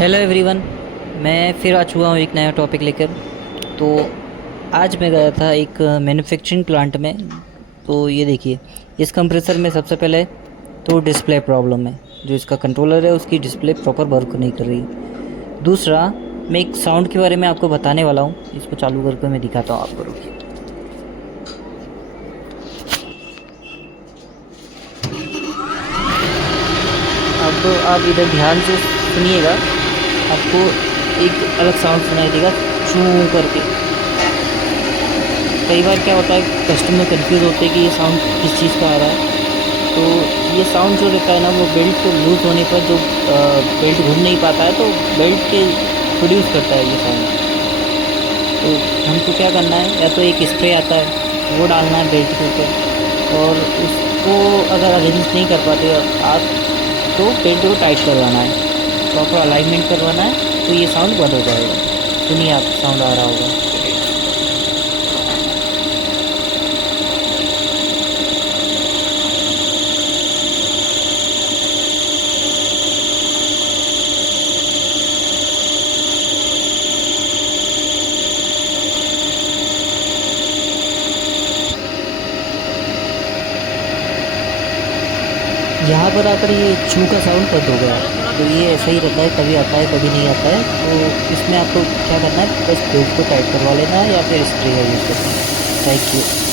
Hello everyone. मैं फिर आ चुका हूँ एक नया टॉपिक लेकर। तो आज मैं गया था एक मैन्युफैक्चरिंग प्लांट में। तो ये देखिए, इस कंप्रेसर में सबसे पहले तो डिस्प्ले प्रॉब्लम है। जो इसका कंट्रोलर है उसकी डिस्प्ले प्रॉपर वर्क नहीं कर रही। दूसरा, मैं एक साउंड के बारे में आपको बताने वाला हूँ। इसको चालू करके मैं दिखाता हूँ आपको, रुकिए। अब आप इधर ध्यान से सुनिएगा, आपको एक अलग साउंड सुनाई देगा, चू करके। कई बार क्या होता है, कस्टमर कंफ्यूज होते हैं कि ये साउंड किस चीज़ का आ रहा है। तो ये साउंड जो रहता है ना, वो बेल्ट लूज होने पर जो बेल्ट घूम नहीं पाता है, तो बेल्ट के प्रोड्यूस करता है ये साउंड। तो हमको क्या करना है, या तो एक स्प्रे आता है वो डालना है बेल्ट के ऊपर, और उसको अगर अरेंज नहीं कर पाते आप, तो बेल्ट को टाइट करवाना है, प्रॉपर अलाइनमेंट करवाना है, तो ये साउंड बंद हो जाएगा। सुनिए, आप साउंड आ रहा होगा। यहाँ पर आकर ये चू का साउंड बंद हो गया। तो ये ऐसा ही रहता है, कभी आता है कभी नहीं आता है। तो इसमें आपको क्या करना है, बस बेल्ट को टाइट करवा लेना है या फिर स्प्रे का यूज़ करना है। Thank you.